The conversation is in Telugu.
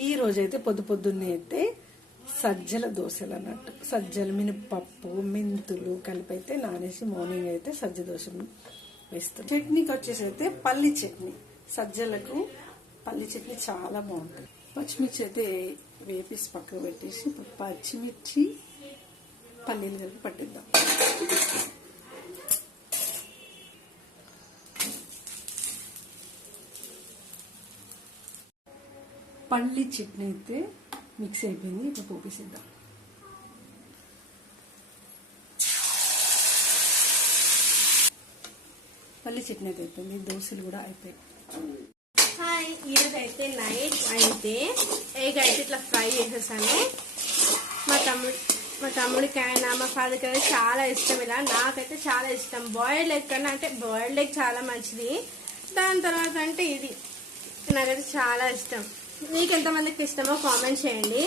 ఈ రోజైతే పొద్దున్నే అయితే సజ్జల దోశలు అన్నట్టు. సజ్జలు మినపప్పు మెంతులు కలిపి అయితే నానేసి మార్నింగ్ అయితే సజ్జ దోశ వేస్తాం. చట్నీకి వచ్చేసి అయితే పల్లి చట్నీ. సజ్జలకు పల్లి చట్నీ చాలా బాగుంటుంది. పచ్చిమిర్చి అయితే వేపేసి పక్కకు పెట్టేసి ఇప్పుడు పచ్చిమిర్చి పల్లీలు కలిపి పట్టిద్దాం. పల్లి చట్నీ అయితే మిక్స్ అయిపోయింది. ఇప్పుడు పోపేసిద్దాం. పల్లి చట్నీ అయితే అయిపోయింది. దోశలు కూడా అయిపోయాయి. హాయ్, ఈరోజు అయితే నైట్ అయితే ఎగ్ అయితే ఇట్లా ఫ్రై చేసేసాను. మా తమ్ముడికి అయినా మా ఫాదర్కి అయితే చాలా ఇష్టం. ఇలా నాకైతే చాలా ఇష్టం. బాయిల్డ్ ఎగ్ కన్నా అంటే బాయిల్డ్ ఎగ్ చాలా మంచిది. దాని తర్వాత అంటే ఇది నాకైతే చాలా ఇష్టం. మీకు ఎంతమందికి ఇష్టమో కామెంట్ చేయండి.